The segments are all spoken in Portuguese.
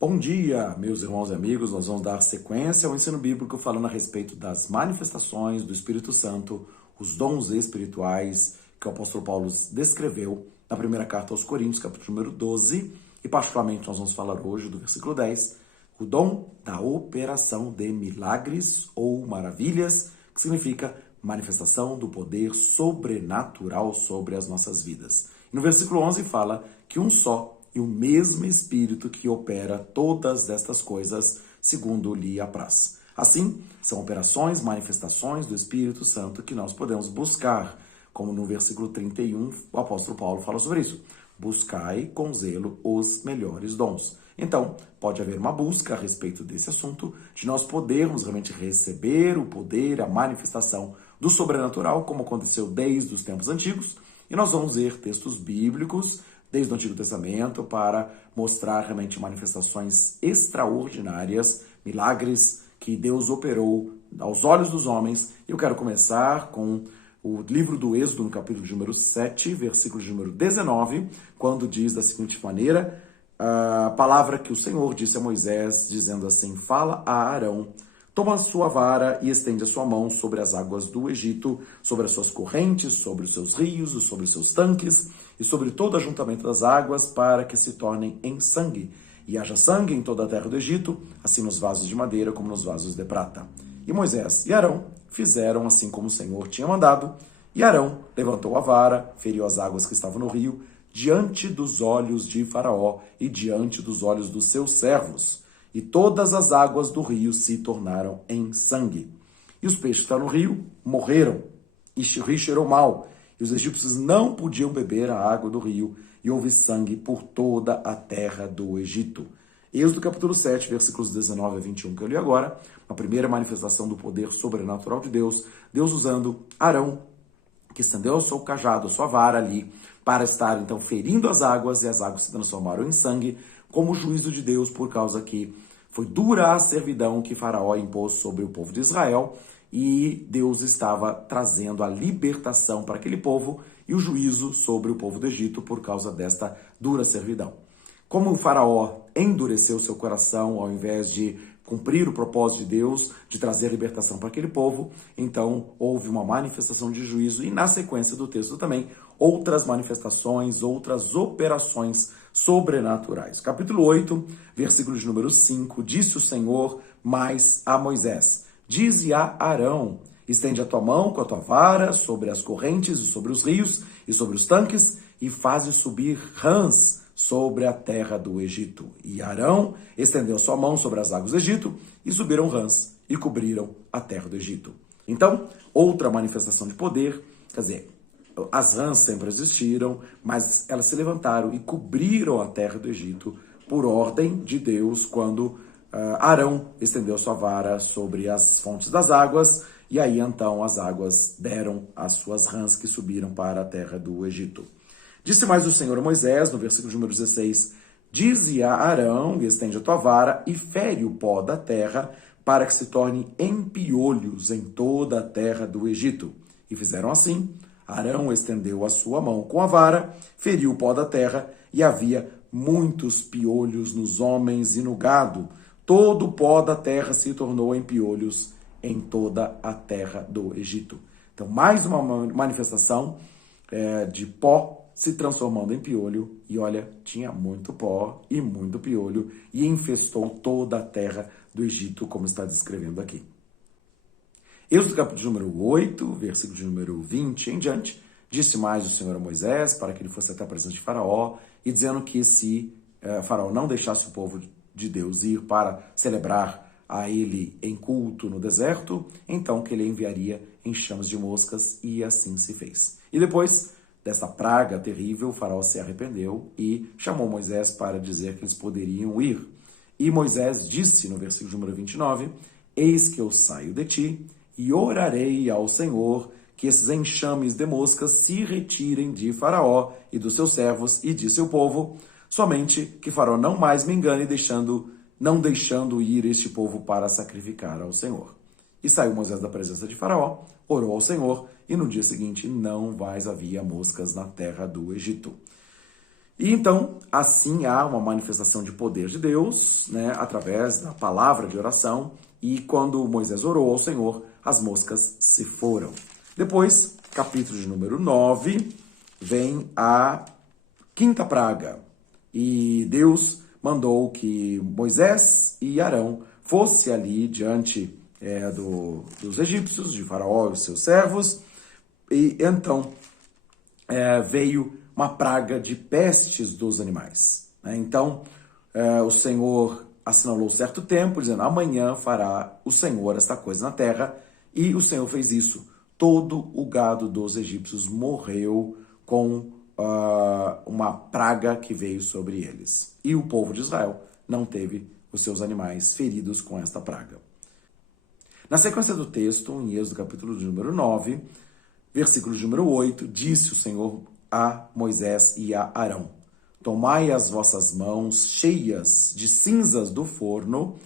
Bom dia, meus irmãos e amigos. Nós vamos dar sequência ao ensino bíblico falando a respeito das manifestações do Espírito Santo, os dons espirituais que o apóstolo Paulo descreveu na primeira carta aos Coríntios, capítulo número 12, e particularmente nós vamos falar hoje do versículo 10, o dom da operação de milagres ou maravilhas, que significa manifestação do poder sobrenatural sobre as nossas vidas. E no versículo 11 fala que um só e o mesmo Espírito que opera todas estas coisas, segundo lhe apraz. Assim, são operações, manifestações do Espírito Santo que nós podemos buscar, como no versículo 31, o apóstolo Paulo fala sobre isso. Buscai com zelo os melhores dons. Então, pode haver uma busca a respeito desse assunto, de nós podermos realmente receber o poder, a manifestação do sobrenatural, como aconteceu desde os tempos antigos, e nós vamos ver textos bíblicos desde o Antigo Testamento, para mostrar realmente manifestações extraordinárias, milagres que Deus operou aos olhos dos homens. Eu quero começar com o livro do Êxodo, no capítulo de número 7, versículo de número 19, quando diz da seguinte maneira, a palavra que o Senhor disse a Moisés, dizendo assim: fala a Arão, toma a sua vara e estende a sua mão sobre as águas do Egito, sobre as suas correntes, sobre os seus rios, sobre os seus tanques, e sobre todo ajuntamento das águas, para que se tornem em sangue. E haja sangue em toda a terra do Egito, assim nos vasos de madeira como nos vasos de prata. E Moisés e Arão fizeram assim como o Senhor tinha mandado, e Arão levantou a vara, feriu as águas que estavam no rio, diante dos olhos de Faraó e diante dos olhos dos seus servos. E todas as águas do rio se tornaram em sangue. E os peixes que estavam no rio morreram, e o rio cheirou mal, e os egípcios não podiam beber a água do rio, e houve sangue por toda a terra do Egito. Êxodo capítulo 7, versículos 19 a 21, que eu li agora, a primeira manifestação do poder sobrenatural de Deus, Deus usando Arão, que estendeu o seu cajado, a sua vara ali, para estar então ferindo as águas, e as águas se transformaram em sangue, como juízo de Deus, por causa que foi dura a servidão que Faraó impôs sobre o povo de Israel, e Deus estava trazendo a libertação para aquele povo e o juízo sobre o povo do Egito por causa desta dura servidão. Como o Faraó endureceu seu coração ao invés de cumprir o propósito de Deus de trazer libertação para aquele povo, então houve uma manifestação de juízo e na sequência do texto também outras manifestações, outras operações sobrenaturais. Capítulo 8, versículo de número 5, disse o Senhor mais a Moisés: dize a Arão, estende a tua mão com a tua vara sobre as correntes e sobre os rios e sobre os tanques e faze subir rãs sobre a terra do Egito. E Arão estendeu sua mão sobre as águas do Egito e subiram rãs e cobriram a terra do Egito. Então, outra manifestação de poder, quer dizer, as rãs sempre existiram, mas elas se levantaram e cobriram a terra do Egito por ordem de Deus, quando Arão estendeu sua vara sobre as fontes das águas, e aí então as águas deram as suas rãs que subiram para a terra do Egito. Disse mais o Senhor a Moisés, no versículo número 16, dize a Arão, e estende a tua vara, e fere o pó da terra, para que se torne em piolhos em toda a terra do Egito. E fizeram assim. Arão estendeu a sua mão com a vara, feriu o pó da terra, e havia muitos piolhos nos homens e no gado. Todo o pó da terra se tornou em piolhos em toda a terra do Egito. Então, mais uma manifestação de pó se transformando em piolho. E olha, tinha muito pó e muito piolho, e infestou toda a terra do Egito, como está descrevendo aqui. Êxodo capítulo número 8, versículo de número 20 em diante, disse mais o Senhor a Moisés, para que ele fosse até a presença de Faraó, e dizendo que se Faraó não deixasse o povo de Deus ir para celebrar a ele em culto no deserto, então que ele enviaria em chamas de moscas, e assim se fez. E depois dessa praga terrível, o Faraó se arrependeu e chamou Moisés para dizer que eles poderiam ir. E Moisés disse no versículo número 29, eis que eu saio de ti, e orarei ao Senhor que esses enxames de moscas se retirem de Faraó e dos seus servos e de seu povo, somente que Faraó não mais me engane, não deixando ir este povo para sacrificar ao Senhor. E saiu Moisés da presença de Faraó, orou ao Senhor, e no dia seguinte não mais havia moscas na terra do Egito. E então, assim há uma manifestação de poder de Deus, né, através da palavra de oração, e quando Moisés orou ao Senhor, as moscas se foram. Depois, capítulo de número 9, vem a quinta praga. E Deus mandou que Moisés e Arão fossem ali diante dos egípcios, de Faraó e os seus servos, e então veio uma praga de pestes dos animais. Né? Então, o Senhor assinalou certo tempo, dizendo, amanhã fará o Senhor esta coisa na terra, e o Senhor fez isso. Todo o gado dos egípcios morreu com uma praga que veio sobre eles. E o povo de Israel não teve os seus animais feridos com esta praga. Na sequência do texto, em Êxodo capítulo de número 9, versículo de número 8, disse o Senhor a Moisés e a Arão, tomai as vossas mãos cheias de cinzas do forno,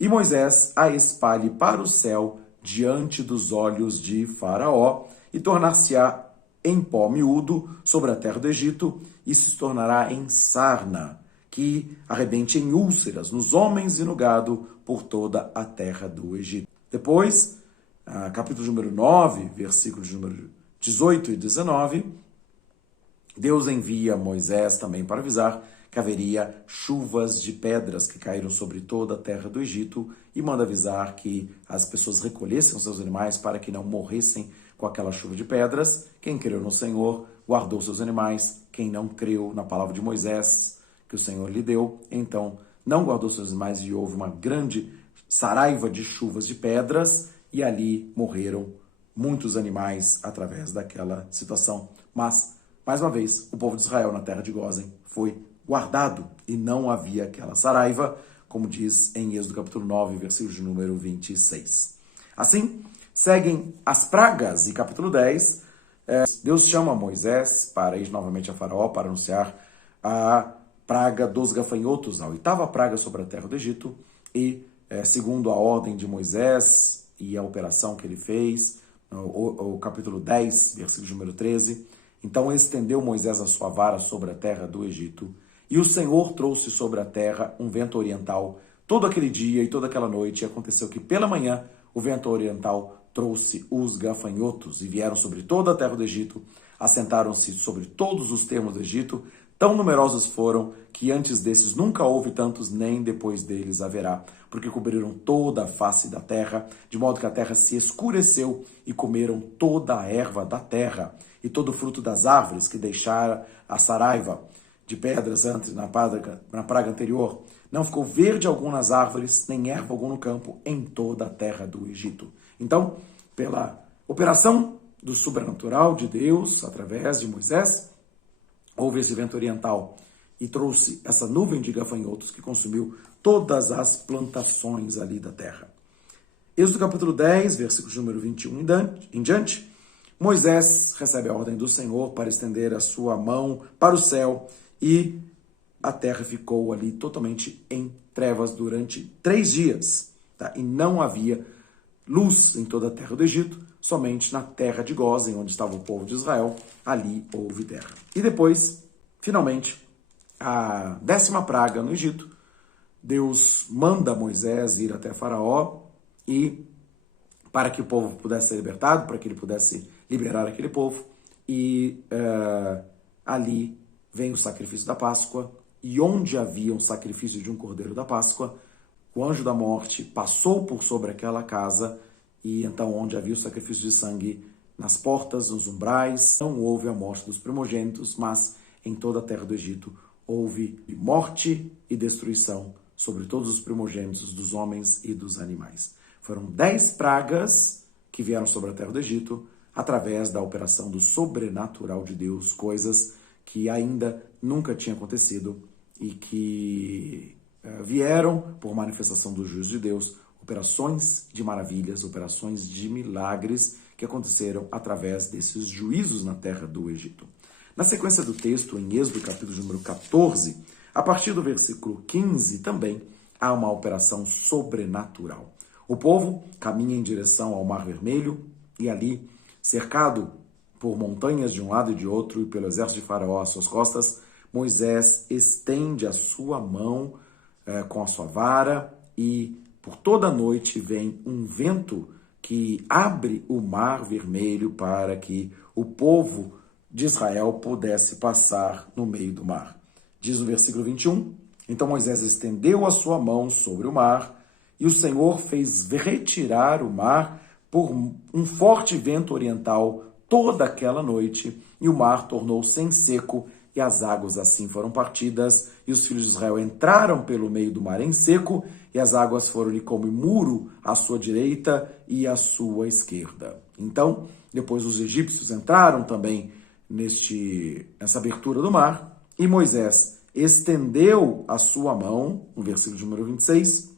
e Moisés a espalhe para o céu diante dos olhos de Faraó, e tornar-se-á em pó miúdo sobre a terra do Egito, e se tornará em sarna, que arrebente em úlceras nos homens e no gado por toda a terra do Egito. Depois, capítulo número 9, versículos de número 18 e 19, Deus envia Moisés também para avisar que haveria chuvas de pedras que caíram sobre toda a terra do Egito, e manda avisar que as pessoas recolhessem os seus animais para que não morressem com aquela chuva de pedras. Quem creu no Senhor guardou seus animais. Quem não creu na palavra de Moisés que o Senhor lhe deu, então não guardou seus animais, e houve uma grande saraiva de chuvas de pedras, e ali morreram muitos animais através daquela situação. Mas, mais uma vez, o povo de Israel na terra de Gósen foi guardado e não havia aquela saraiva, como diz em Êxodo capítulo 9, versículo de número 26. Assim, seguem as pragas, e capítulo 10, Deus chama Moisés para ir novamente a Faraó para anunciar a praga dos gafanhotos, a oitava praga sobre a terra do Egito, e segundo a ordem de Moisés e a operação que ele fez, o capítulo 10, versículo de número 13, então estendeu Moisés a sua vara sobre a terra do Egito, e o Senhor trouxe sobre a terra um vento oriental todo aquele dia e toda aquela noite, e aconteceu que pela manhã o vento oriental trouxe os gafanhotos, e vieram sobre toda a terra do Egito, assentaram-se sobre todos os termos do Egito, tão numerosos foram que antes desses nunca houve tantos, nem depois deles haverá, porque cobriram toda a face da terra, de modo que a terra se escureceu, e comeram toda a erva da terra, e todo o fruto das árvores que deixara a saraiva de pedras antes na praga anterior. Não ficou verde algum nas árvores, nem erva algum no campo, em toda a terra do Egito. Então, pela operação do sobrenatural de Deus, através de Moisés, houve esse vento oriental e trouxe essa nuvem de gafanhotos que consumiu todas as plantações ali da terra. Êxodo capítulo 10, versículo número 21 em diante, Moisés recebe a ordem do Senhor para estender a sua mão para o céu, e a terra ficou ali totalmente em trevas durante 3 dias. Tá? E não havia luz em toda a terra do Egito, somente na terra de Gósen, onde estava o povo de Israel, ali houve terra. E depois, finalmente, a 10ª praga no Egito, Deus manda Moisés ir até Faraó, e para que o povo pudesse ser libertado, para que ele pudesse liberar aquele povo, e ali vem o sacrifício da Páscoa, e onde havia um sacrifício de um cordeiro da Páscoa, o anjo da morte passou por sobre aquela casa, e então onde havia o sacrifício de sangue, nas portas, nos umbrais, não houve a morte dos primogênitos, mas em toda a terra do Egito houve morte e destruição sobre todos os primogênitos dos homens e dos animais. Foram 10 pragas que vieram sobre a terra do Egito através da operação do sobrenatural de Deus, coisas que ainda nunca tinham acontecido e que vieram por manifestação do juízo de Deus, operações de maravilhas, operações de milagres que aconteceram através desses juízos na terra do Egito. Na sequência do texto, em Êxodo capítulo número 14, a partir do versículo 15, também há uma operação sobrenatural. O povo caminha em direção ao Mar Vermelho, e ali, cercado por montanhas de um lado e de outro, e pelo exército de Faraó às suas costas, Moisés estende a sua mão com a sua vara e por toda a noite vem um vento que abre o mar vermelho para que o povo de Israel pudesse passar no meio do mar. Diz o versículo 21, então Moisés estendeu a sua mão sobre o mar e o Senhor fez retirar o mar por um forte vento oriental toda aquela noite, e o mar tornou-se em seco, e as águas assim foram partidas, e os filhos de Israel entraram pelo meio do mar em seco, e as águas foram-lhe como muro à sua direita e à sua esquerda. Então, depois os egípcios entraram também nessa abertura do mar, e Moisés estendeu a sua mão, no versículo de número 26,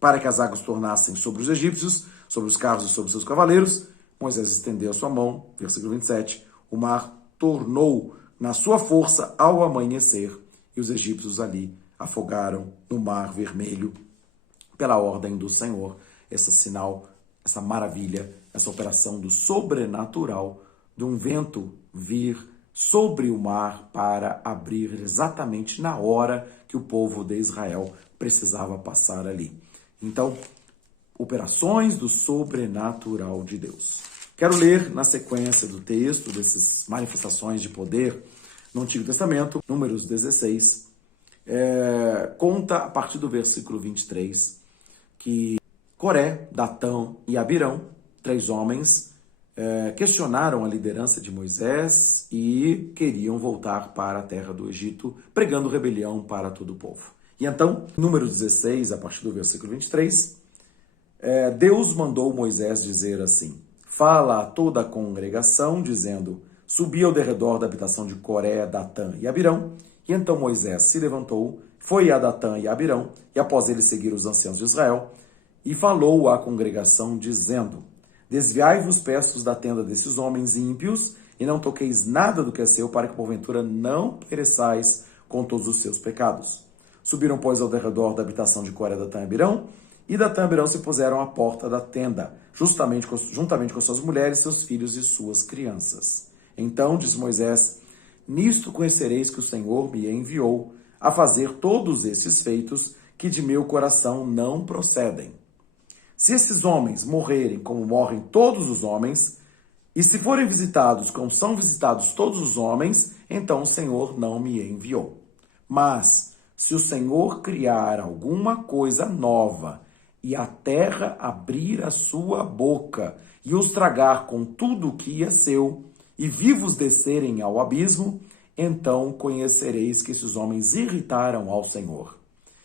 para que as águas tornassem sobre os egípcios, sobre os carros e sobre os seus cavaleiros. Moisés estendeu a sua mão, versículo 27, o mar tornou na sua força ao amanhecer, e os egípcios ali afogaram no mar vermelho pela ordem do Senhor. Esse sinal, essa maravilha, essa operação do sobrenatural, de um vento vir sobre o mar para abrir exatamente na hora que o povo de Israel precisava passar ali. Então, operações do sobrenatural de Deus. Quero ler na sequência do texto dessas manifestações de poder no Antigo Testamento, Números 16, conta a partir do versículo 23 que Coré, Datã e Abirão, 3 homens, questionaram a liderança de Moisés e queriam voltar para a terra do Egito, pregando rebelião para todo o povo. E então, número 16, a partir do versículo 23, Deus mandou Moisés dizer assim, fala a toda a congregação, dizendo, subi ao derredor da habitação de Coré, Datã e Abirão, e então Moisés se levantou, foi a Datã e Abirão, e após ele seguir os anciãos de Israel, e falou à congregação, dizendo, desviai-vos, peços, da tenda desses homens ímpios, e não toqueis nada do que é seu, para que porventura não pereçais com todos os seus pecados. Subiram, pois, ao derredor da habitação de Coré, Datã e Abirão, e Datã e Abirão se puseram à porta da tenda, juntamente com suas mulheres, seus filhos e suas crianças. Então diz Moisés, nisto conhecereis que o Senhor me enviou a fazer todos esses feitos que de meu coração não procedem. Se esses homens morrerem como morrem todos os homens, e se forem visitados como são visitados todos os homens, então o Senhor não me enviou. Mas se o Senhor criar alguma coisa nova, e a terra abrir a sua boca, e os tragar com tudo o que é seu, e vivos descerem ao abismo, então conhecereis que esses homens irritaram ao Senhor.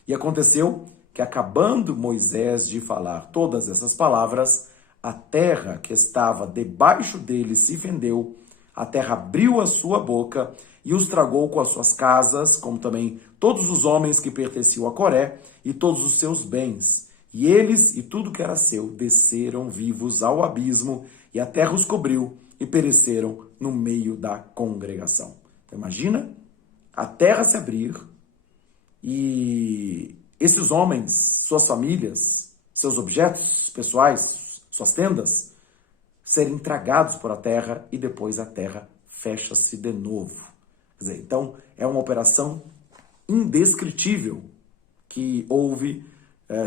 E aconteceu que, acabando Moisés de falar todas essas palavras, a terra que estava debaixo dele se fendeu, a terra abriu a sua boca e os tragou com as suas casas, como também todos os homens que pertenciam a Coré e todos os seus bens. E eles e tudo que era seu desceram vivos ao abismo, e a terra os cobriu e pereceram no meio da congregação. Então, imagina a terra se abrir e esses homens, suas famílias, seus objetos pessoais, suas tendas, serem tragados por a terra e depois a terra fecha-se de novo. Quer dizer, então, é uma operação indescritível que houve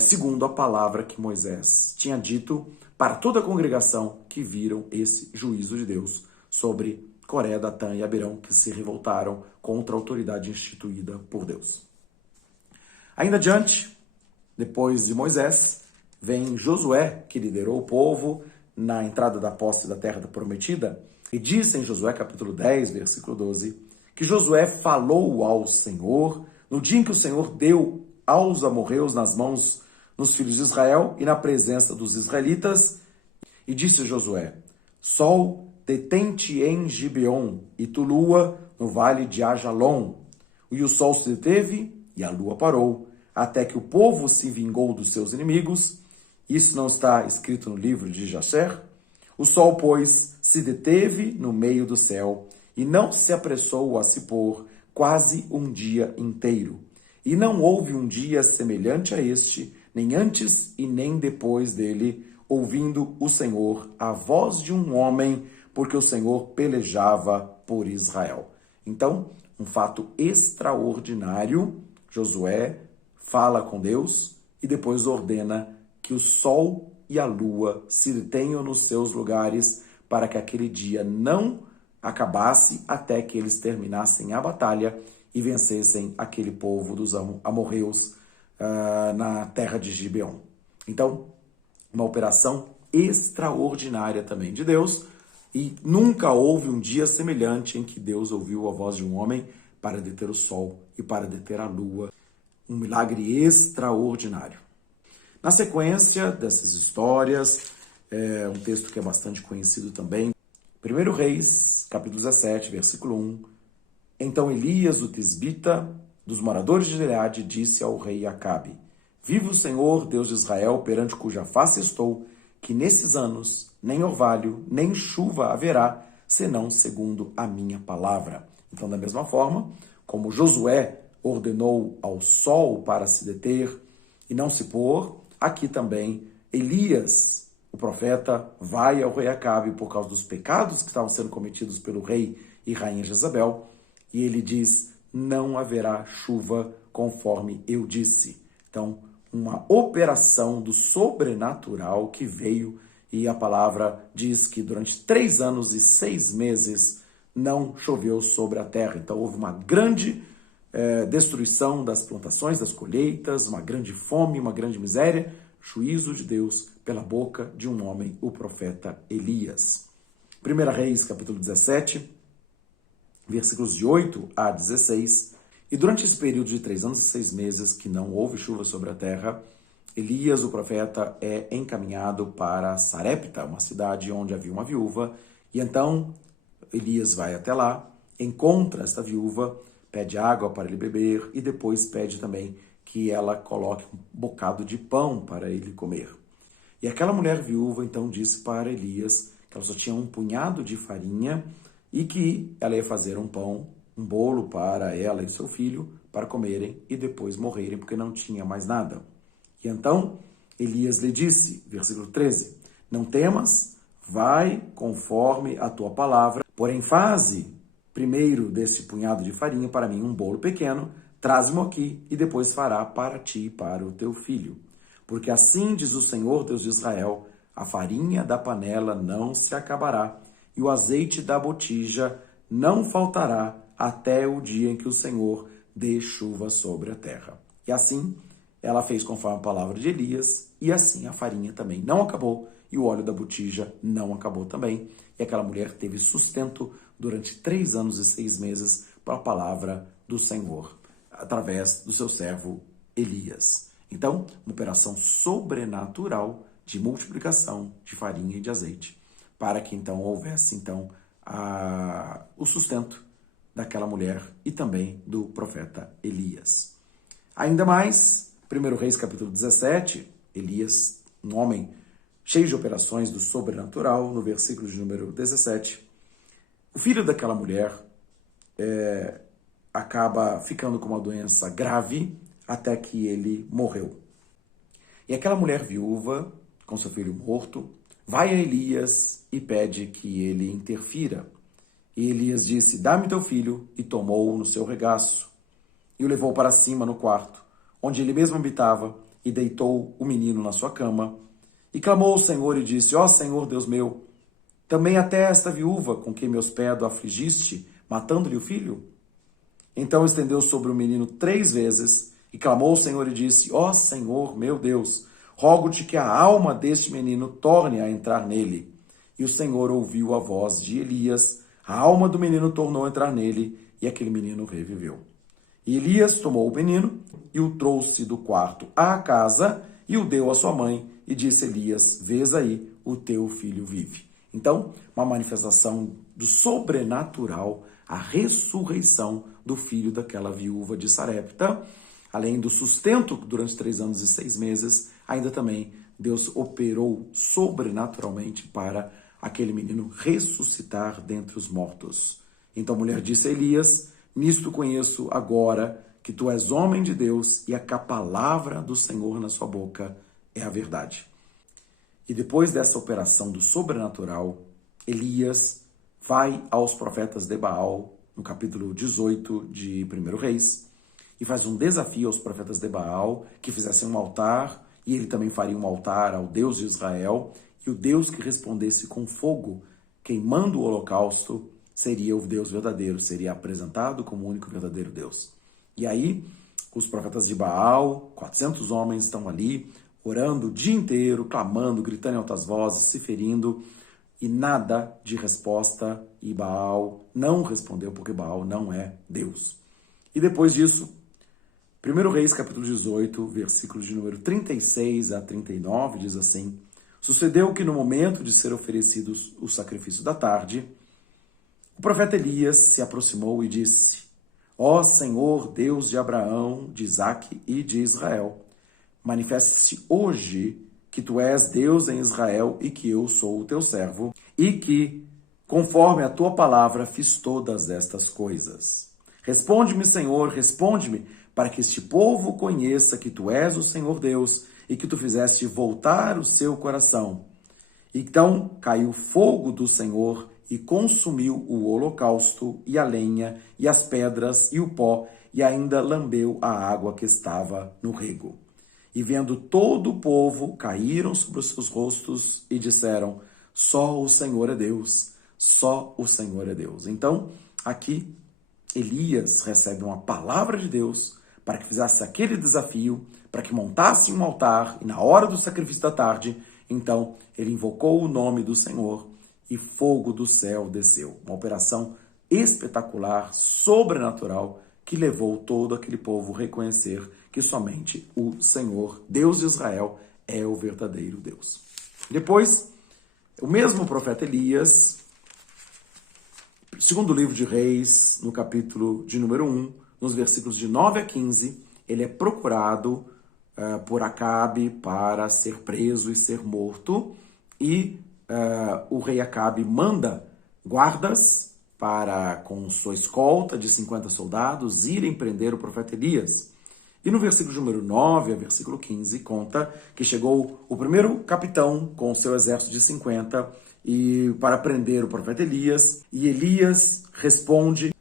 segundo a palavra que Moisés tinha dito para toda a congregação que viram esse juízo de Deus sobre Coré, Datã e Abirão, que se revoltaram contra a autoridade instituída por Deus. Ainda adiante, depois de Moisés, vem Josué, que liderou o povo na entrada da posse da terra prometida, e diz em Josué capítulo 10, versículo 12, que Josué falou ao Senhor no dia em que o Senhor deu aos amorreus nas mãos dos filhos de Israel e na presença dos israelitas, e disse a Josué, Sol, detente em Gibeon, e tu, lua, no vale de Ajalon. E o sol se deteve, e a lua parou, até que o povo se vingou dos seus inimigos. Isso não está escrito no livro de Jasher? O sol, pois, se deteve no meio do céu, e não se apressou a se pôr quase um dia inteiro. E não houve um dia semelhante a este, nem antes e nem depois dele, ouvindo o Senhor a voz de um homem, porque o Senhor pelejava por Israel. Então, um fato extraordinário. Josué fala com Deus e depois ordena que o sol e a lua se detenham nos seus lugares para que aquele dia não acabasse até que eles terminassem a batalha e vencessem aquele povo dos amorreus na terra de Gibeon. Então, uma operação extraordinária também de Deus, e nunca houve um dia semelhante em que Deus ouviu a voz de um homem para deter o sol e para deter a lua. Um milagre extraordinário. Na sequência dessas histórias, um texto que é bastante conhecido também, 1 Reis, capítulo 17, versículo 1. Então Elias, o tisbita, dos moradores de Gileade, disse ao rei Acabe: Viva o Senhor, Deus de Israel, perante cuja face estou, que nesses anos nem orvalho, nem chuva haverá, senão segundo a minha palavra. Então, da mesma forma, como Josué ordenou ao sol para se deter e não se pôr, aqui também Elias, o profeta, vai ao rei Acabe por causa dos pecados que estavam sendo cometidos pelo rei e rainha Jezabel, e ele diz: não haverá chuva conforme eu disse. Então, uma operação do sobrenatural que veio, e a palavra diz que durante 3 anos e 6 meses não choveu sobre a terra. Então houve uma grande destruição das plantações, das colheitas, uma grande fome, uma grande miséria, juízo de Deus pela boca de um homem, o profeta Elias. 1 Reis, capítulo 17, versículos de 8 a 16. E durante esse período de 3 anos e 6 meses que não houve chuva sobre a terra, Elias, o profeta, é encaminhado para Sarepta, uma cidade onde havia uma viúva, e então Elias vai até lá, encontra esta viúva, pede água para ele beber e depois pede também que ela coloque um bocado de pão para ele comer. E aquela mulher viúva então disse para Elias que ela só tinha um punhado de farinha e que ela ia fazer um pão, um bolo para ela e seu filho para comerem e depois morrerem porque não tinha mais nada. E então Elias lhe disse, versículo 13, não temas, vai conforme a tua palavra, porém faze primeiro desse punhado de farinha para mim um bolo pequeno, traze-mo aqui e depois fará para ti e para o teu filho. Porque assim diz o Senhor Deus de Israel, a farinha da panela não se acabará e o azeite da botija não faltará até o dia em que o Senhor dê chuva sobre a terra. E assim ela fez conforme a palavra de Elias, e assim a farinha também não acabou, e o óleo da botija não acabou também. E aquela mulher teve sustento durante 3 anos e 6 meses para a palavra do Senhor, através do seu servo Elias. Então, uma operação sobrenatural de multiplicação de farinha e de azeite, para que então houvesse então o sustento daquela mulher e também do profeta Elias. Ainda mais, 1 Reis capítulo 17, Elias, um homem cheio de operações do sobrenatural, no versículo de número 17, o filho daquela mulher acaba ficando com uma doença grave até que ele morreu. E aquela mulher viúva, com seu filho morto, vai a Elias e pede que ele interfira. E Elias disse, dá-me teu filho, e tomou-o no seu regaço, e o levou para cima no quarto, onde ele mesmo habitava, e deitou o menino na sua cama, e clamou ao Senhor e disse, ó Senhor Deus meu, também até esta viúva com quem me hospedo afligiste, matando-lhe o filho? Então estendeu sobre o menino 3 vezes, e clamou ao Senhor e disse, ó Senhor meu Deus, rogo-te que a alma deste menino torne a entrar nele. E o Senhor ouviu a voz de Elias, a alma do menino tornou a entrar nele, e aquele menino reviveu. E Elias tomou o menino e o trouxe do quarto à casa e o deu à sua mãe e disse Elias, vês aí, o teu filho vive. Então, uma manifestação do sobrenatural, a ressurreição do filho daquela viúva de Sarepta, além do sustento durante 3 anos e 6 meses, ainda também Deus operou sobrenaturalmente para aquele menino ressuscitar dentre os mortos. Então a mulher disse a Elias, nisto conheço agora que tu és homem de Deus e que a palavra do Senhor na sua boca é a verdade. E depois dessa operação do sobrenatural, Elias vai aos profetas de Baal no capítulo 18 de 1 Reis, e faz um desafio aos profetas de Baal que fizessem um altar, e ele também faria um altar ao Deus de Israel, e o Deus que respondesse com fogo, queimando o holocausto, seria o Deus verdadeiro, seria apresentado como o único verdadeiro Deus. E aí, os profetas de Baal, 400 homens estão ali, orando o dia inteiro, clamando, gritando em altas vozes, se ferindo, e nada de resposta, e Baal não respondeu, porque Baal não é Deus. E depois disso, 1 Reis, capítulo 18, versículos de número 36 a 39, diz assim: Sucedeu que no momento de ser oferecidos o sacrifício da tarde, o profeta Elias se aproximou e disse: Ó Senhor, Deus de Abraão, de Isaque e de Israel, manifeste-se hoje que tu és Deus em Israel e que eu sou o teu servo, e que, conforme a tua palavra, fiz todas estas coisas. Responde-me, Senhor, responde-me, para que este povo conheça que tu és o Senhor Deus e que tu fizeste voltar o seu coração. Então caiu fogo do Senhor e consumiu o holocausto e a lenha e as pedras e o pó, e ainda lambeu a água que estava no rego. E vendo todo o povo, caíram sobre os seus rostos e disseram: só o Senhor é Deus, só o Senhor é Deus. Então, aqui, Elias recebe uma palavra de Deus para que fizesse aquele desafio, para que montasse um altar, e na hora do sacrifício da tarde, então, ele invocou o nome do Senhor e fogo do céu desceu. Uma operação espetacular, sobrenatural, que levou todo aquele povo a reconhecer que somente o Senhor, Deus de Israel, é o verdadeiro Deus. Depois, o mesmo profeta Elias, segundo livro de Reis, no capítulo de número 1, nos versículos de 9 a 15, ele é procurado por Acabe para ser preso e ser morto, e o rei Acabe manda guardas para, com sua escolta de 50 soldados, irem prender o profeta Elias. E no versículo número 9 a versículo 15, conta que chegou o primeiro capitão com seu exército de 50 e para prender o profeta Elias, e Elias responde: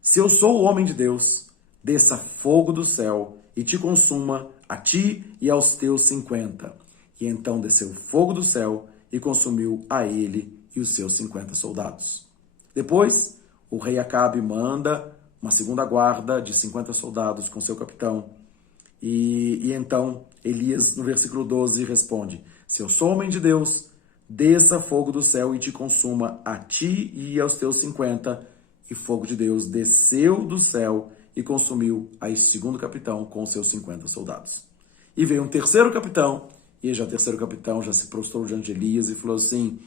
se eu sou o homem de Deus, desça fogo do céu e te consuma a ti e aos teus 50. E então desceu fogo do céu e consumiu a ele e os seus 50 soldados. Depois, o rei Acabe manda uma segunda guarda de 50 soldados com seu capitão. E então Elias, no versículo 12, responde: se eu sou homem de Deus, desça fogo do céu e te consuma a ti e aos teus 50. E fogo de Deus desceu do céu e consumiu a esse segundo capitão com seus 50 soldados. E veio um terceiro capitão, e já o terceiro capitão já se prostrou diante de Elias e falou assim: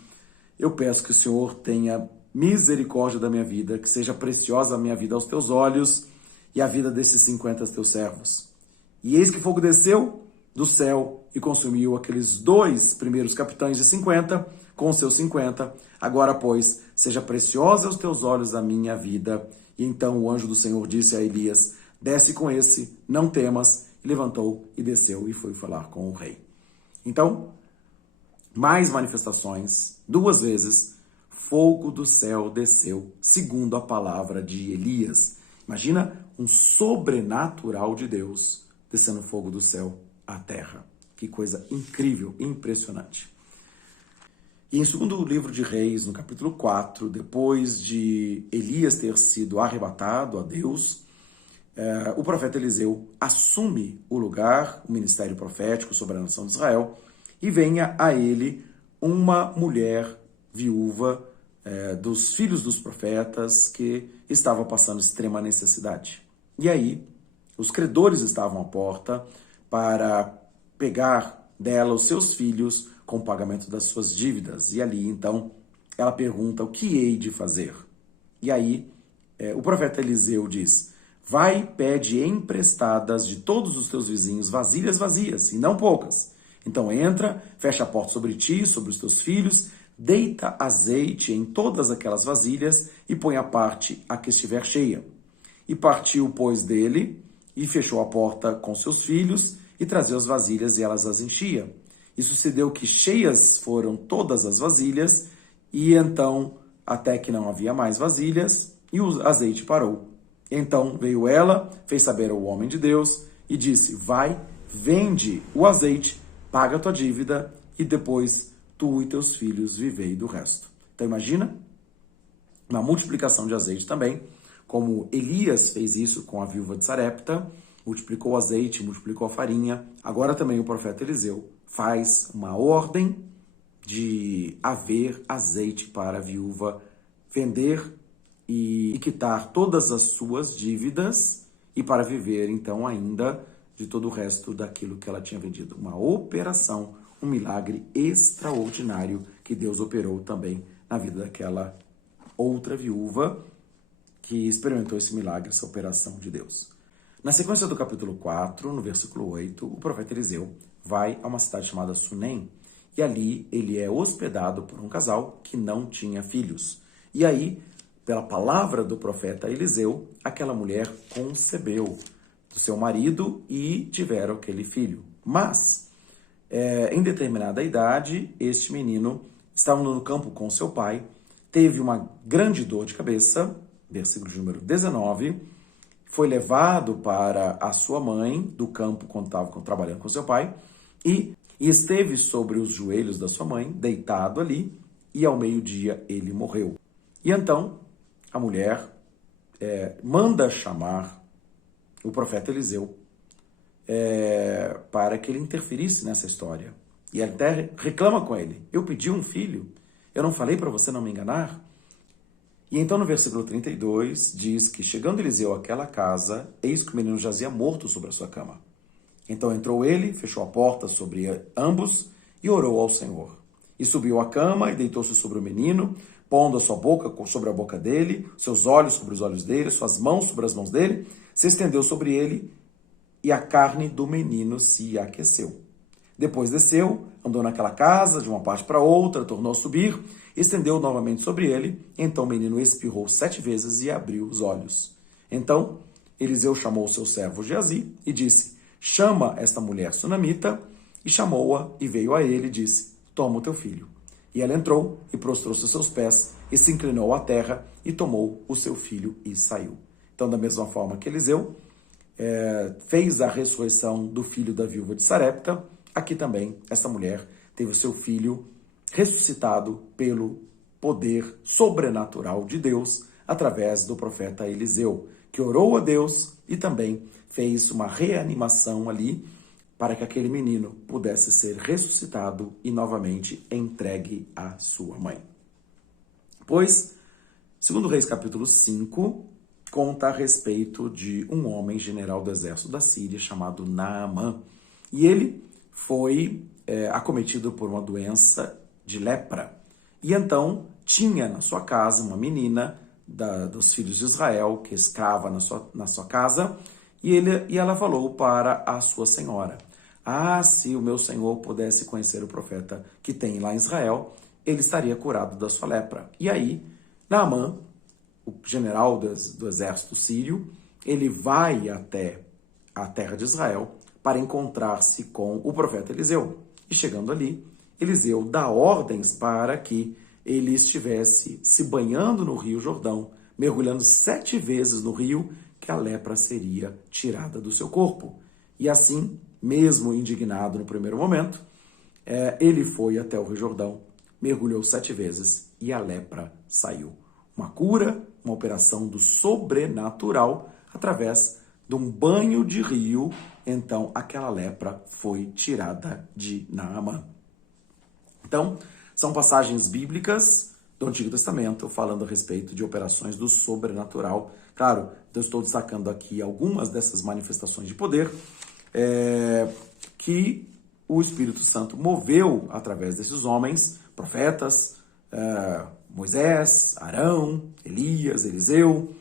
eu peço que o Senhor tenha misericórdia da minha vida, que seja preciosa a minha vida aos teus olhos e a vida desses 50 teus servos. E eis que fogo desceu do céu e consumiu aqueles dois primeiros capitães de 50 com seus 50. Agora, pois, seja preciosa aos teus olhos a minha vida. E então o anjo do Senhor disse a Elias: desce com esse, não temas. E levantou e desceu e foi falar com o rei. Então, mais manifestações, 2 vezes, fogo do céu desceu, segundo a palavra de Elias. Imagina um sobrenatural de Deus descendo fogo do céu à terra. Que coisa incrível, impressionante. E em segundo livro de Reis, no capítulo 4, depois de Elias ter sido arrebatado a Deus, o profeta Eliseu assume o lugar, o ministério profético sobre a nação de Israel, e venha a ele uma mulher viúva dos filhos dos profetas que estava passando extrema necessidade. E aí, os credores estavam à porta para pegar dela os seus filhos com o pagamento das suas dívidas. E ali, então, ela pergunta: o que hei de fazer? E aí, o profeta Eliseu diz: vai, pede emprestadas de todos os teus vizinhos vasilhas vazias, e não poucas. Então entra, fecha a porta sobre ti, sobre os teus filhos, deita azeite em todas aquelas vasilhas e põe à parte a que estiver cheia. E partiu, pois, dele, e fechou a porta com seus filhos, e trazia as vasilhas, e elas as enchia. E sucedeu que cheias foram todas as vasilhas, e então, até que não havia mais vasilhas, e o azeite parou. Então veio ela, fez saber ao homem de Deus e disse: vai, vende o azeite, paga a tua dívida e depois tu e teus filhos vivei do resto. Então imagina uma multiplicação de azeite também, como Elias fez isso com a viúva de Sarepta, multiplicou o azeite, multiplicou a farinha. Agora também o profeta Eliseu faz uma ordem de haver azeite para a viúva vender e quitar todas as suas dívidas e para viver então ainda de todo o resto daquilo que ela tinha vendido. Uma operação, um milagre extraordinário que Deus operou também na vida daquela outra viúva que experimentou esse milagre, essa operação de Deus. Na sequência do capítulo 4, no versículo 8, o profeta Eliseu vai a uma cidade chamada Sunem e ali ele é hospedado por um casal que não tinha filhos. E aí, pela palavra do profeta Eliseu, aquela mulher concebeu do seu marido e tiveram aquele filho. Mas, em determinada idade, este menino estava no campo com seu pai, teve uma grande dor de cabeça, versículo de número 19, foi levado para a sua mãe do campo quando estava trabalhando com seu pai e esteve sobre os joelhos da sua mãe, deitado ali, e ao meio-dia ele morreu. E então a mulher manda chamar o profeta Eliseu para que ele interferisse nessa história. E ela até reclama com ele: eu pedi um filho, eu não falei para você não me enganar? E então no versículo 32 diz que chegando Eliseu àquela casa, eis que o menino jazia morto sobre a sua cama. Então entrou ele, fechou a porta sobre ambos e orou ao Senhor. E subiu à cama e deitou-se sobre o menino, pondo a sua boca sobre a boca dele, seus olhos sobre os olhos dele, suas mãos sobre as mãos dele, se estendeu sobre ele e a carne do menino se aqueceu. Depois desceu, andou naquela casa de uma parte para outra, tornou a subir, estendeu novamente sobre ele, então o menino espirrou 7 vezes e abriu os olhos. Então Eliseu chamou o seu servo Geazi e disse: chama esta mulher sunamita, e chamou-a e veio a ele e disse: toma o teu filho. E ela entrou e prostrou-se aos seus pés e se inclinou à terra e tomou o seu filho e saiu. Então, da mesma forma que Eliseu fez a ressurreição do filho da viúva de Sarepta, aqui também essa mulher teve o seu filho ressuscitado pelo poder sobrenatural de Deus através do profeta Eliseu, que orou a Deus e também fez uma reanimação ali para que aquele menino pudesse ser ressuscitado e novamente entregue à sua mãe. Pois, segundo Reis capítulo 5, conta a respeito de um homem general do exército da Síria chamado Naamã. E ele foi acometido por uma doença de lepra. E então tinha na sua casa uma menina dos filhos de Israel, que é escrava na sua casa, e ela falou para a sua senhora: se o meu senhor pudesse conhecer o profeta que tem lá em Israel, ele estaria curado da sua lepra. E aí, Naamã, o general do exército sírio, ele vai até a terra de Israel para encontrar-se com o profeta Eliseu. E chegando ali, Eliseu dá ordens para que ele estivesse se banhando no Rio Jordão, mergulhando 7 vezes no rio, que a lepra seria tirada do seu corpo. E assim, mesmo indignado no primeiro momento, ele foi até o Rio Jordão, mergulhou 7 vezes e a lepra saiu. Uma cura, uma operação do sobrenatural através de um banho de rio. Então, aquela lepra foi tirada de Naamã. Então, são passagens bíblicas do Antigo Testamento falando a respeito de operações do sobrenatural. Claro, eu estou destacando aqui algumas dessas manifestações de poder que o Espírito Santo moveu através desses homens, profetas, Moisés, Arão, Elias, Eliseu,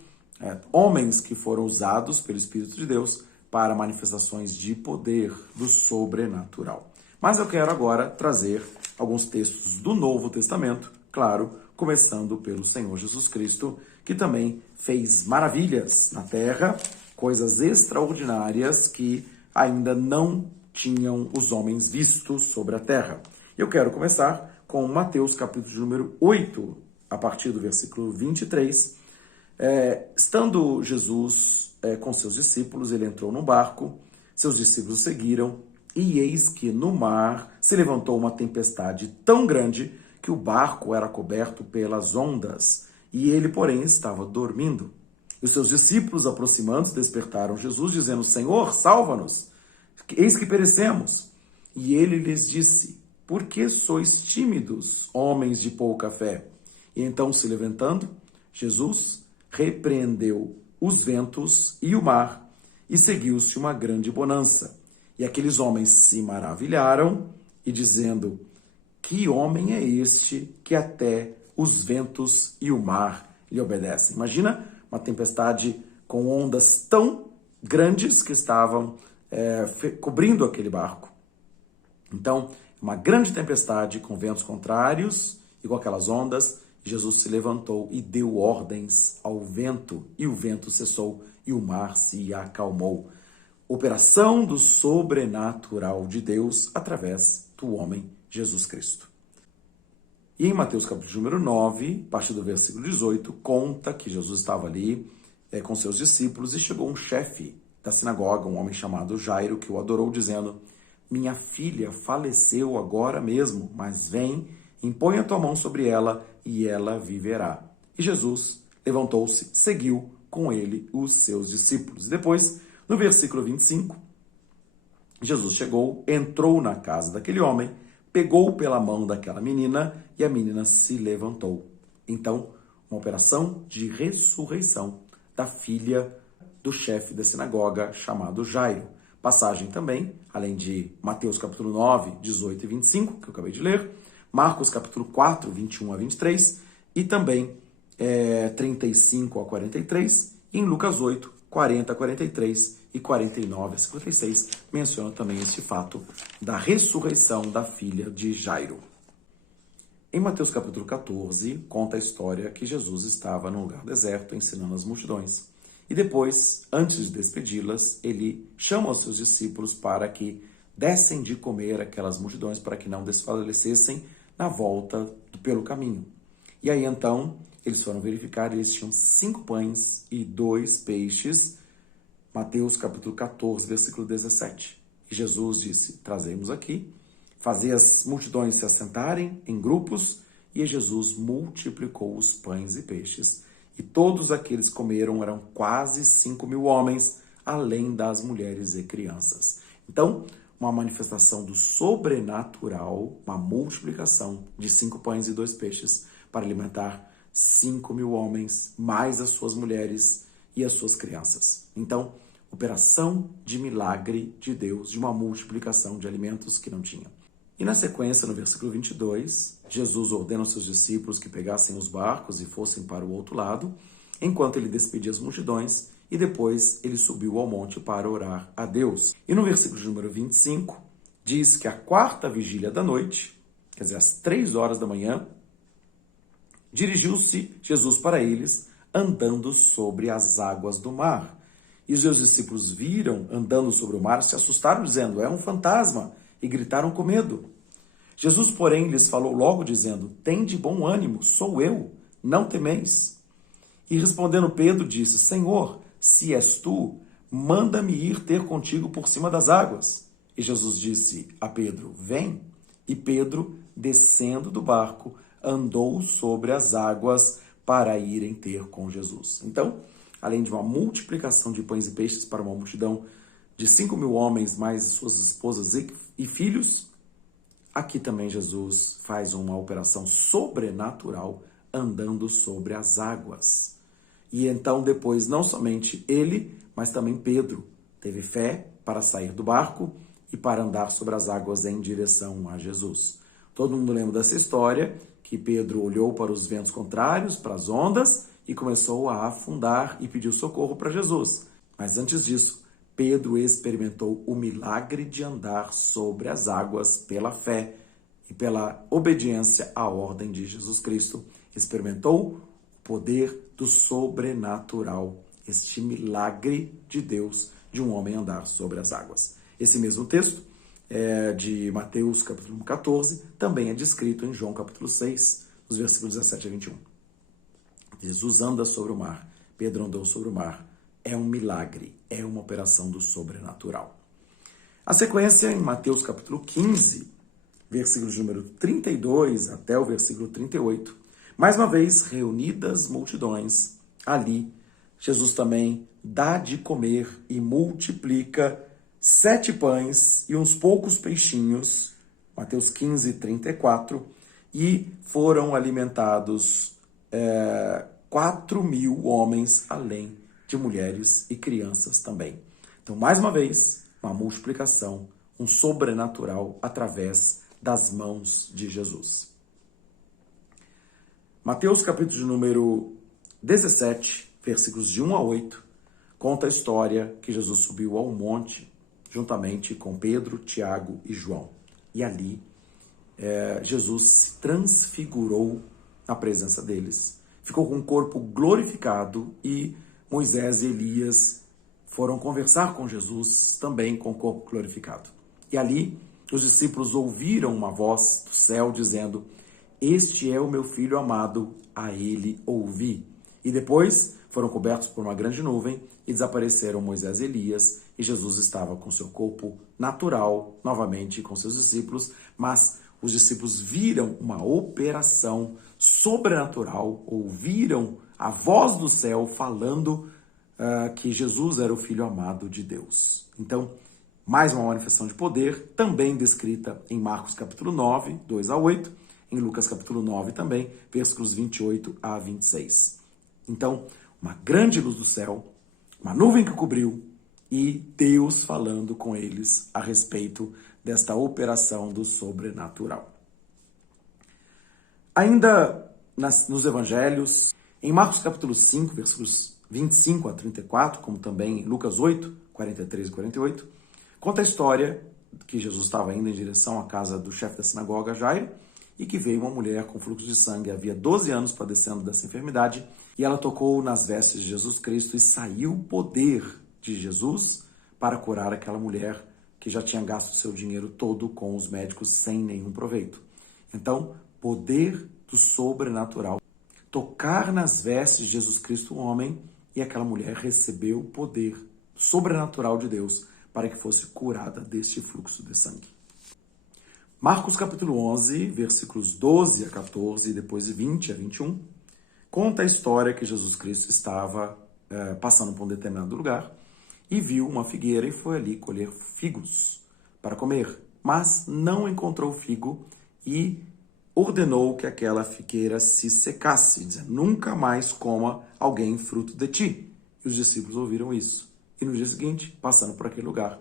homens que foram usados pelo Espírito de Deus para manifestações de poder do sobrenatural. Mas eu quero agora trazer alguns textos do Novo Testamento, claro, começando pelo Senhor Jesus Cristo, que também fez maravilhas na terra, coisas extraordinárias que ainda não tinham os homens visto sobre a terra. Eu quero começar com Mateus capítulo de número 8, a partir do versículo 23, Estando Jesus com seus discípulos, ele entrou no barco, seus discípulos seguiram, e eis que no mar se levantou uma tempestade tão grande que o barco era coberto pelas ondas, e ele, porém, estava dormindo. E os seus discípulos, aproximando-se, despertaram Jesus, dizendo: Senhor, salva-nos, eis que perecemos. E ele lhes disse: Por que sois tímidos, homens de pouca fé? E então, se levantando, Jesus repreendeu os ventos e o mar, e seguiu-se uma grande bonança. E aqueles homens se maravilharam, e dizendo: Que homem é este que até os ventos e o mar lhe obedecem? Imagina uma tempestade com ondas tão grandes que estavam cobrindo aquele barco. Então, uma grande tempestade com ventos contrários e com aquelas ondas, Jesus se levantou e deu ordens ao vento, e o vento cessou e o mar se acalmou. Operação do sobrenatural de Deus através do homem Jesus Cristo. E em Mateus capítulo número 9, a partir do versículo 18, conta que Jesus estava ali com seus discípulos e chegou um chefe da sinagoga, um homem chamado Jairo, que o adorou, dizendo: Minha filha faleceu agora mesmo, mas vem, impõe a tua mão sobre ela e ela viverá. E Jesus levantou-se, seguiu com ele os seus discípulos. Depois, no versículo 25, Jesus chegou, entrou na casa daquele homem, pegou pela mão daquela menina e a menina se levantou. Então, uma operação de ressurreição da filha do chefe da sinagoga chamado Jairo. Passagem também, além de Mateus capítulo 9, 18 e 25, que eu acabei de ler, Marcos capítulo 4, 21 a 23, e também 35 a 43, e em Lucas 8, 40 a 43 e 49 a 56, menciona também esse fato da ressurreição da filha de Jairo. Em Mateus capítulo 14, conta a história que Jesus estava num lugar deserto ensinando as multidões. E depois, antes de despedi-las, ele chama os seus discípulos para que dessem de comer aquelas multidões, para que não desfalecessem na volta pelo caminho. E aí então, eles foram verificar, eles tinham 5 pães e 2 peixes, Mateus capítulo 14, versículo 17. E Jesus disse: trazemos aqui, fazei as multidões se assentarem em grupos, e Jesus multiplicou os pães e peixes. E todos aqueles comeram, eram quase 5.000 homens, além das mulheres e crianças. Então, uma manifestação do sobrenatural, uma multiplicação de 5 pães e 2 peixes para alimentar 5.000 homens, mais as suas mulheres e as suas crianças. Então, operação de milagre de Deus, de uma multiplicação de alimentos que não tinham. E na sequência, no versículo 22, Jesus ordena aos seus discípulos que pegassem os barcos e fossem para o outro lado, enquanto ele despedia as multidões, e depois ele subiu ao monte para orar a Deus. E no versículo de número 25, diz que à 4ª vigília da noite, quer dizer, às 3 horas da manhã, dirigiu-se Jesus para eles, andando sobre as águas do mar. E os seus discípulos viram andando sobre o mar, se assustaram, dizendo: é um fantasma, e gritaram com medo. Jesus, porém, lhes falou logo, dizendo: tende bom ânimo, sou eu, não temeis. E respondendo Pedro, disse: Senhor, se és tu, manda-me ir ter contigo por cima das águas. E Jesus disse a Pedro: vem. E Pedro, descendo do barco, andou sobre as águas para irem ter com Jesus. Então, além de uma multiplicação de pães e peixes para uma multidão de 5.000 homens, mais suas esposas e filhos, aqui também Jesus faz uma operação sobrenatural andando sobre as águas. E então depois não somente ele, mas também Pedro teve fé para sair do barco e para andar sobre as águas em direção a Jesus. Todo mundo lembra dessa história, que Pedro olhou para os ventos contrários, para as ondas, e começou a afundar e pediu socorro para Jesus. Mas antes disso, Pedro experimentou o milagre de andar sobre as águas pela fé e pela obediência à ordem de Jesus Cristo. Experimentou o poder do sobrenatural, este milagre de Deus de um homem andar sobre as águas. Esse mesmo texto de Mateus capítulo 14 também é descrito em João capítulo 6, nos versículos 17 a 21. Jesus anda sobre o mar, Pedro andou sobre o mar. É um milagre, é uma operação do sobrenatural. A sequência em Mateus capítulo 15, versículos de número 32 até o versículo 38. Mais uma vez, reunidas multidões, ali, Jesus também dá de comer e multiplica 7 pães e uns poucos peixinhos, Mateus 15, 34, e foram alimentados 4.000 homens, além de mulheres e crianças também. Então, mais uma vez, uma multiplicação, um sobrenatural através das mãos de Jesus. Mateus capítulo de número 17, versículos de 1 a 8, conta a história que Jesus subiu ao monte juntamente com Pedro, Tiago e João. E ali Jesus se transfigurou na presença deles. Ficou com o corpo glorificado e Moisés e Elias foram conversar com Jesus também com o corpo glorificado. E ali os discípulos ouviram uma voz do céu dizendo: "Este é o meu filho amado, a ele ouvi." E depois foram cobertos por uma grande nuvem e desapareceram Moisés e Elias, e Jesus estava com seu corpo natural, novamente com seus discípulos, mas os discípulos viram uma operação sobrenatural, ouviram a voz do céu falando que Jesus era o Filho amado de Deus. Então, mais uma manifestação de poder, também descrita em Marcos capítulo 9, 2 a 8, em Lucas capítulo 9 também, versículos 28 a 26. Então, uma grande luz do céu, uma nuvem que cobriu e Deus falando com eles a respeito desta operação do sobrenatural. Ainda nos evangelhos, em Marcos capítulo 5, versículos 25 a 34, como também em Lucas 8, 43 e 48, conta a história que Jesus estava indo em direção à casa do chefe da sinagoga, Jairo, e que veio uma mulher com fluxo de sangue, havia 12 anos padecendo dessa enfermidade, e ela tocou nas vestes de Jesus Cristo e saiu o poder de Jesus para curar aquela mulher que já tinha gasto seu dinheiro todo com os médicos sem nenhum proveito. Então, poder do sobrenatural. Tocar nas vestes de Jesus Cristo, um homem, e aquela mulher recebeu o poder sobrenatural de Deus para que fosse curada deste fluxo de sangue. Marcos capítulo 11, versículos 12 a 14 e depois de 20 a 21, conta a história que Jesus Cristo estava passando por um determinado lugar e viu uma figueira e foi ali colher figos para comer, mas não encontrou figo e ordenou que aquela figueira se secasse, dizendo: "Nunca mais coma alguém fruto de ti." E os discípulos ouviram isso. E no dia seguinte, passando por aquele lugar,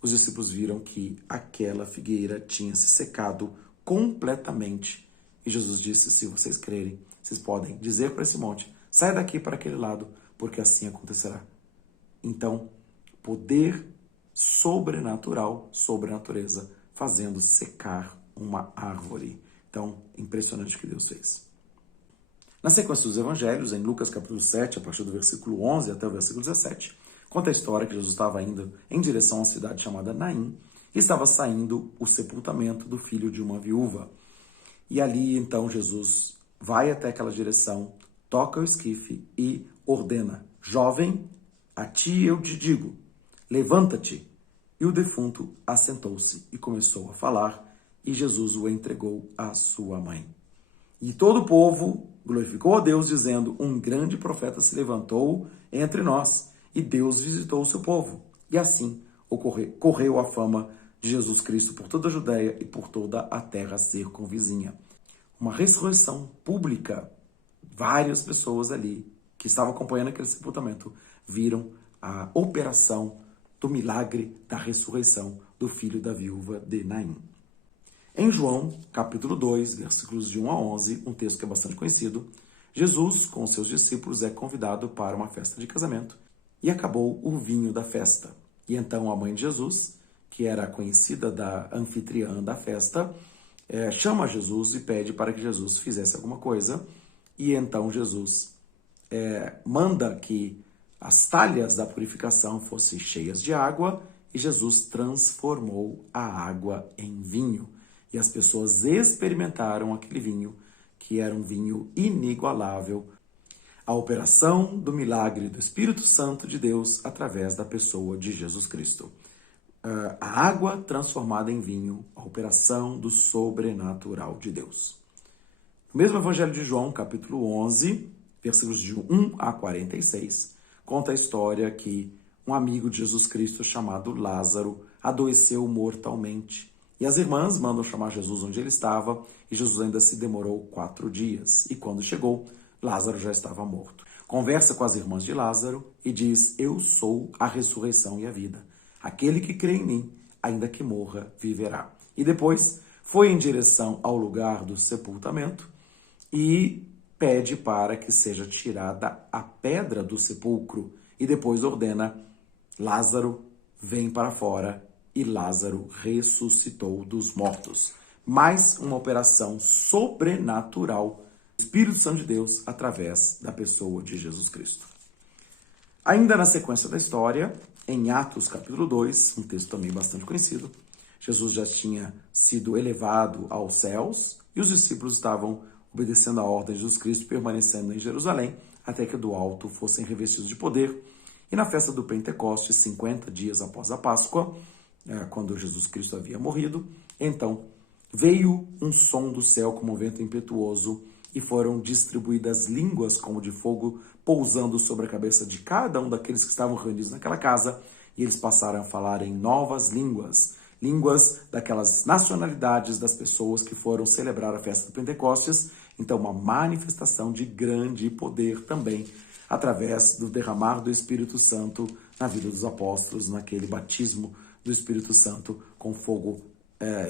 os discípulos viram que aquela figueira tinha se secado completamente. E Jesus disse: "Se vocês crerem, vocês podem dizer para esse monte: sai daqui para aquele lado, porque assim acontecerá." Então, poder sobrenatural sobre a natureza, fazendo secar uma árvore. Então, impressionante o que Deus fez. Na sequência dos evangelhos, em Lucas capítulo 7, a partir do versículo 11 até o versículo 17, conta a história que Jesus estava indo em direção a uma cidade chamada Naim e estava saindo o sepultamento do filho de uma viúva. E ali, então, Jesus vai até aquela direção, toca o esquife e ordena: "Jovem, a ti eu te digo, levanta-te." E o defunto assentou-se e começou a falar, e Jesus o entregou à sua mãe. E todo o povo glorificou a Deus, dizendo: "Um grande profeta se levantou entre nós, e Deus visitou o seu povo." E assim correu a fama de Jesus Cristo por toda a Judéia e por toda a terra circunvizinha. Uma ressurreição pública. Várias pessoas ali que estavam acompanhando aquele sepultamento viram a operação do milagre da ressurreição do filho da viúva de Naim. Em João, capítulo 2, versículos de 1 a 11, um texto que é bastante conhecido, Jesus, com seus discípulos, é convidado para uma festa de casamento e acabou o vinho da festa. E então a mãe de Jesus, que era conhecida da anfitriã da festa, chama Jesus e pede para que Jesus fizesse alguma coisa. E então Jesus manda que as talhas da purificação fossem cheias de água e Jesus transformou a água em vinho. E as pessoas experimentaram aquele vinho, que era um vinho inigualável. A operação do milagre do Espírito Santo de Deus através da pessoa de Jesus Cristo. A água transformada em vinho, a operação do sobrenatural de Deus. No mesmo Evangelho de João, capítulo 11, versículos de 1 a 46, conta a história que um amigo de Jesus Cristo chamado Lázaro adoeceu mortalmente. E as irmãs mandam chamar Jesus onde ele estava, e Jesus ainda se demorou 4 dias. E quando chegou, Lázaro já estava morto. Conversa com as irmãs de Lázaro e diz: eu sou a ressurreição e a vida. Aquele que crê em mim, ainda que morra, viverá. E depois foi em direção ao lugar do sepultamento e pede para que seja tirada a pedra do sepulcro. E depois ordena: Lázaro, vem para fora. E Lázaro ressuscitou dos mortos. Mais uma operação sobrenatural do Espírito Santo de Deus através da pessoa de Jesus Cristo. Ainda na sequência da história, em Atos capítulo 2, um texto também bastante conhecido, Jesus já tinha sido elevado aos céus e os discípulos estavam obedecendo a ordem de Jesus Cristo, permanecendo em Jerusalém, até que do alto fossem revestidos de poder. E na festa do Pentecostes, 50 dias após a Páscoa, quando Jesus Cristo havia morrido, então veio um som do céu como um vento impetuoso e foram distribuídas línguas como de fogo pousando sobre a cabeça de cada um daqueles que estavam reunidos naquela casa, e eles passaram a falar em novas línguas, línguas daquelas nacionalidades das pessoas que foram celebrar a festa do Pentecostes. Então, uma manifestação de grande poder também, através do derramar do Espírito Santo na vida dos apóstolos, naquele batismo do Espírito Santo com fogo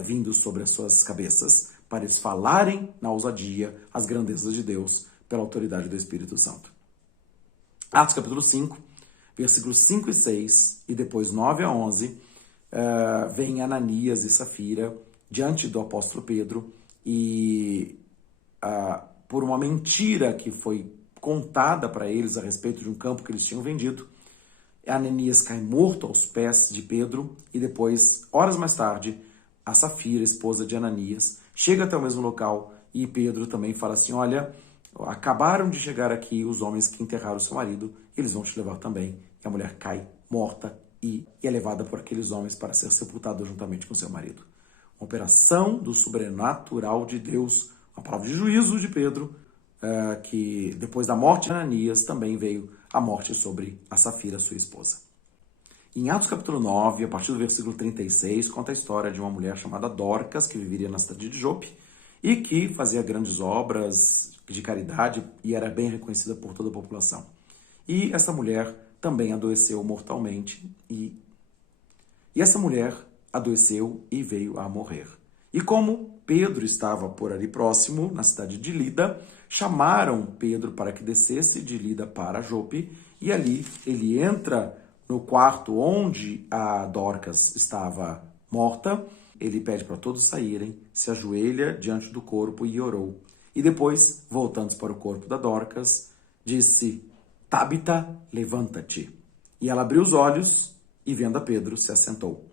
vindo sobre as suas cabeças, para eles falarem na ousadia as grandezas de Deus pela autoridade do Espírito Santo. Atos capítulo 5, versículos 5 e 6, e depois 9 a 11, vem Ananias e Safira diante do apóstolo Pedro e por uma mentira que foi contada para eles a respeito de um campo que eles tinham vendido, Ananias cai morto aos pés de Pedro e depois, horas mais tarde, a Safira, esposa de Ananias, chega até o mesmo local e Pedro também fala assim: olha, acabaram de chegar aqui os homens que enterraram seu marido, eles vão te levar também. E a mulher cai morta e é levada por aqueles homens para ser sepultada juntamente com seu marido. Uma operação do sobrenatural de Deus, uma palavra de juízo de Pedro, que depois da morte de Ananias também veio a morte sobre a Safira, sua esposa. Em Atos capítulo 9, a partir do versículo 36, conta a história de uma mulher chamada Dorcas, que viveria na cidade de Jope e que fazia grandes obras de caridade e era bem reconhecida por toda a população. E essa mulher também adoeceu mortalmente e essa mulher adoeceu e veio a morrer. E como Pedro estava por ali próximo, na cidade de Lida, chamaram Pedro para que descesse de Lida para Jope, e ali ele entra no quarto onde a Dorcas estava morta, ele pede para todos saírem, se ajoelha diante do corpo e orou. E depois, voltando para o corpo da Dorcas, disse: Tabita, levanta-te. E ela abriu os olhos e, vendo a Pedro, se assentou.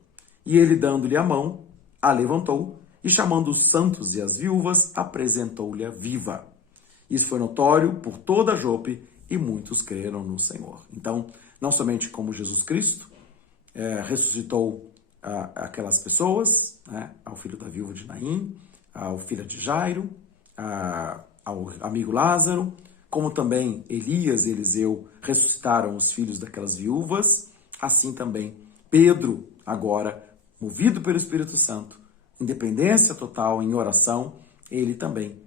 E ele, dando-lhe a mão, a levantou e, chamando os santos e as viúvas, apresentou-lhe a viva. Isso foi notório por toda Jope e muitos creram no Senhor. Então, não somente como Jesus Cristo ressuscitou aquelas pessoas, ao filho da viúva de Naim, ao filho de Jairo, ao amigo Lázaro, como também Elias e Eliseu ressuscitaram os filhos daquelas viúvas, assim também Pedro, agora movido pelo Espírito Santo, independência total em oração, ele também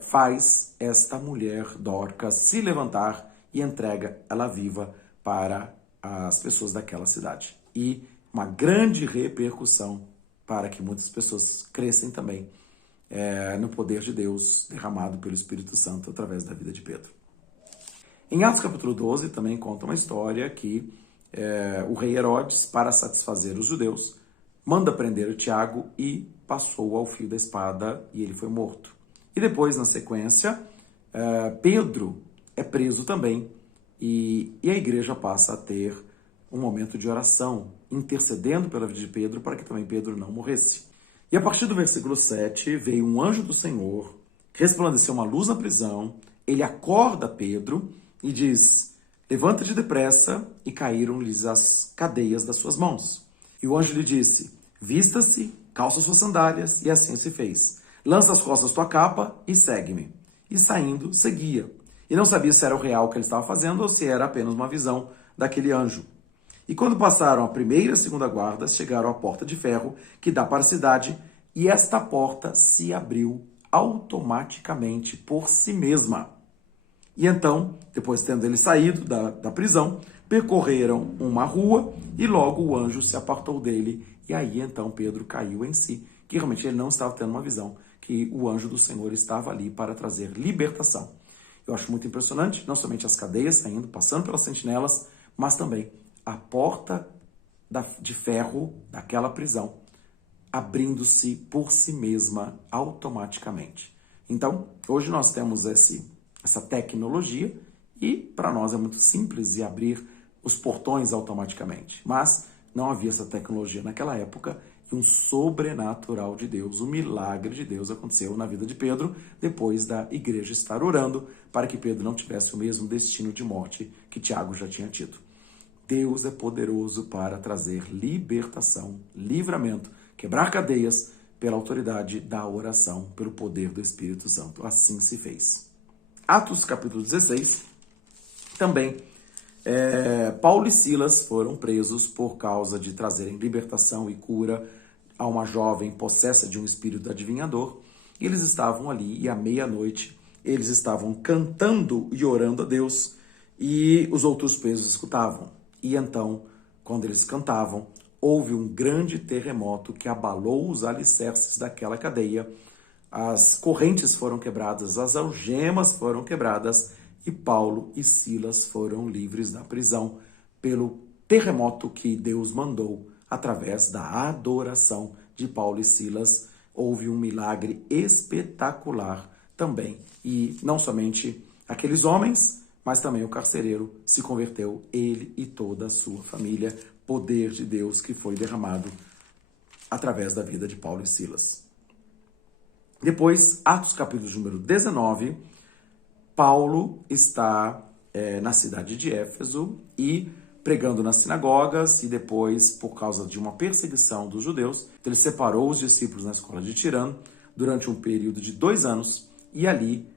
faz esta mulher Dorcas se levantar e entrega ela viva para as pessoas daquela cidade. E uma grande repercussão para que muitas pessoas crescem também no poder de Deus derramado pelo Espírito Santo através da vida de Pedro. Em Atos capítulo 12 também conta uma história que o rei Herodes, para satisfazer os judeus, manda prender o Tiago e passou ao fio da espada e ele foi morto. E depois, na sequência, Pedro é preso também e a igreja passa a ter um momento de oração, intercedendo pela vida de Pedro para que também Pedro não morresse. E a partir do versículo 7, veio um anjo do Senhor, resplandeceu uma luz na prisão, Ele acorda Pedro e diz: levanta-te depressa, e caíram-lhes as cadeias das suas mãos. E o anjo lhe disse: vista-se, calça suas sandálias, e assim se fez. Lança as costas tua capa e segue-me. E saindo, seguia. E não sabia se era o real que ele estava fazendo ou se era apenas uma visão daquele anjo. E quando passaram a primeira e a segunda guarda, chegaram à porta de ferro que dá para a cidade, e esta porta se abriu automaticamente por si mesma. E então, depois tendo ele saído da prisão, percorreram uma rua e logo o anjo se apartou dele. E aí então Pedro caiu em si, que realmente ele não estava tendo uma visão, que o anjo do Senhor estava ali para trazer libertação. Eu acho muito impressionante, não somente as cadeias saindo, passando pelas sentinelas, mas também a porta de ferro daquela prisão abrindo-se por si mesma automaticamente. Então, hoje nós temos essa tecnologia e para nós é muito simples de abrir os portões automaticamente. Mas não havia essa tecnologia naquela época e um sobrenatural de Deus, um milagre de Deus aconteceu na vida de Pedro depois da igreja estar orando para que Pedro não tivesse o mesmo destino de morte que Tiago já tinha tido. Deus é poderoso para trazer libertação, livramento, quebrar cadeias pela autoridade da oração, pelo poder do Espírito Santo. Assim se fez. Atos capítulo 16, também Paulo e Silas foram presos por causa de trazerem libertação e cura a uma jovem possessa de um espírito adivinhador. E eles estavam ali e à meia-noite eles estavam cantando e orando a Deus e os outros presos escutavam. E então, quando eles cantavam, houve um grande terremoto que abalou os alicerces daquela cadeia. As correntes foram quebradas, as algemas foram quebradas e Paulo e Silas foram livres da prisão pelo terremoto que Deus mandou através da adoração de Paulo e Silas. Houve um milagre espetacular também. E não somente aqueles homens, mas também o carcereiro se converteu, ele e toda a sua família. Poder de Deus que foi derramado através da vida de Paulo e Silas. Depois, Atos capítulo número 19, Paulo está na cidade de Éfeso e pregando nas sinagogas e depois, por causa de uma perseguição dos judeus, ele separou os discípulos na escola de Tirano durante um período de 2 anos e ali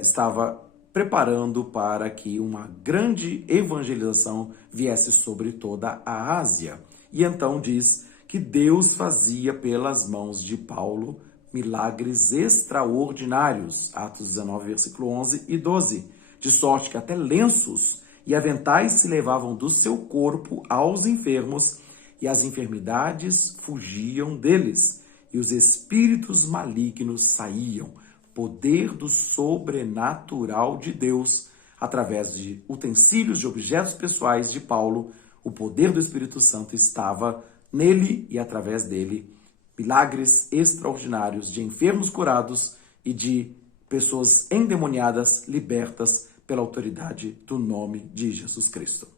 estava preparando para que uma grande evangelização viesse sobre toda a Ásia. E então diz que Deus fazia pelas mãos de Paulo milagres extraordinários. Atos 19, versículo 11 e 12. De sorte que até lenços e aventais se levavam do seu corpo aos enfermos, e as enfermidades fugiam deles, e os espíritos malignos saíam. Poder do sobrenatural de Deus, através de utensílios, de objetos pessoais de Paulo, o poder do Espírito Santo estava nele e através dele. Milagres extraordinários de enfermos curados e de pessoas endemoniadas libertas pela autoridade do nome de Jesus Cristo.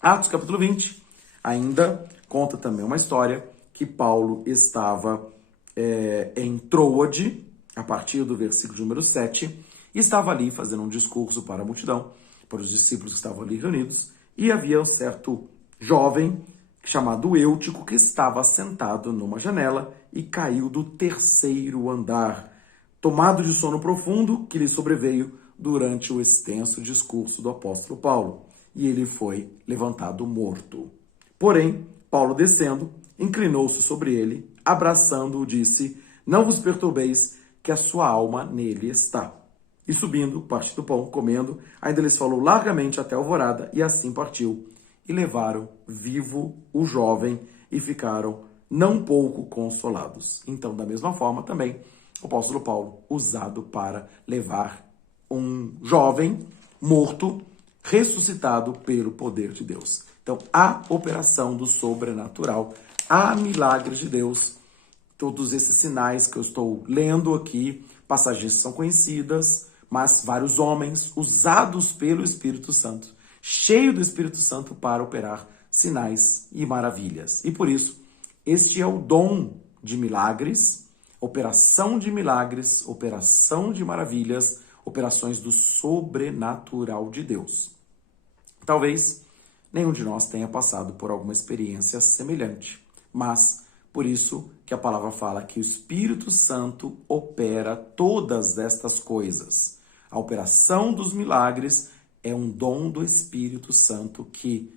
Atos capítulo 20 ainda conta também uma história que Paulo estava em Troade, a partir do versículo número 7, e estava ali fazendo um discurso para a multidão, para os discípulos que estavam ali reunidos, e havia um certo jovem chamado Eutico que estava sentado numa janela e caiu do 3º andar, tomado de sono profundo que lhe sobreveio durante o extenso discurso do apóstolo Paulo, e ele foi levantado morto. Porém, Paulo descendo, inclinou-se sobre ele, abraçando-o, disse: não vos perturbeis, que a sua alma nele está. E subindo, partiu do pão, comendo, ainda lhes falou largamente até a alvorada, e assim partiu. E levaram vivo o jovem, e ficaram não pouco consolados. Então, da mesma forma, também, o apóstolo Paulo, usado para levar um jovem morto, ressuscitado pelo poder de Deus. Então, há operação do sobrenatural, há milagres de Deus. Todos esses sinais que eu estou lendo aqui, passagens são conhecidas, mas vários homens usados pelo Espírito Santo, cheio do Espírito Santo para operar sinais e maravilhas. E por isso, este é o dom de milagres, operação de maravilhas, operações do sobrenatural de Deus. Talvez nenhum de nós tenha passado por alguma experiência semelhante, mas por isso que a palavra fala que o Espírito Santo opera todas estas coisas. A operação dos milagres é um dom do Espírito Santo que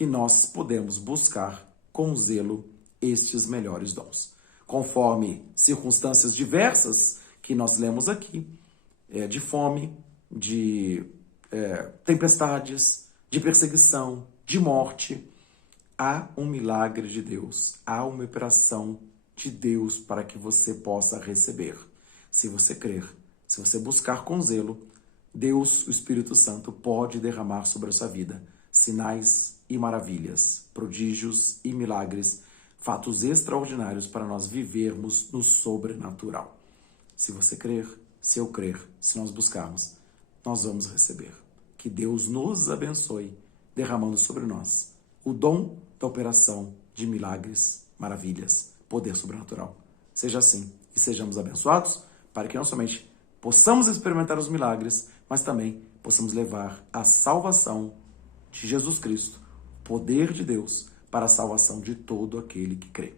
nós podemos buscar com zelo estes melhores dons. Conforme circunstâncias diversas que nós lemos aqui, de fome, de tempestades, de perseguição, de morte, há um milagre de Deus, há uma operação de Deus para que você possa receber. Se você crer, se você buscar com zelo, Deus, o Espírito Santo, pode derramar sobre a sua vida sinais e maravilhas, prodígios e milagres, fatos extraordinários para nós vivermos no sobrenatural. Se você crer, se eu crer, se nós buscarmos, nós vamos receber. Que Deus nos abençoe, derramando sobre nós o dom da operação de milagres, maravilhas, poder sobrenatural. Seja assim e sejamos abençoados para que não somente possamos experimentar os milagres, mas também possamos levar a salvação de Jesus Cristo, o poder de Deus para a salvação de todo aquele que crê.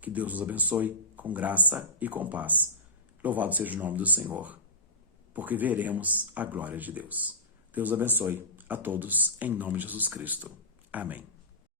Que Deus nos abençoe com graça e com paz. Louvado seja o nome do Senhor, porque veremos a glória de Deus. Deus abençoe a todos em nome de Jesus Cristo. Amém.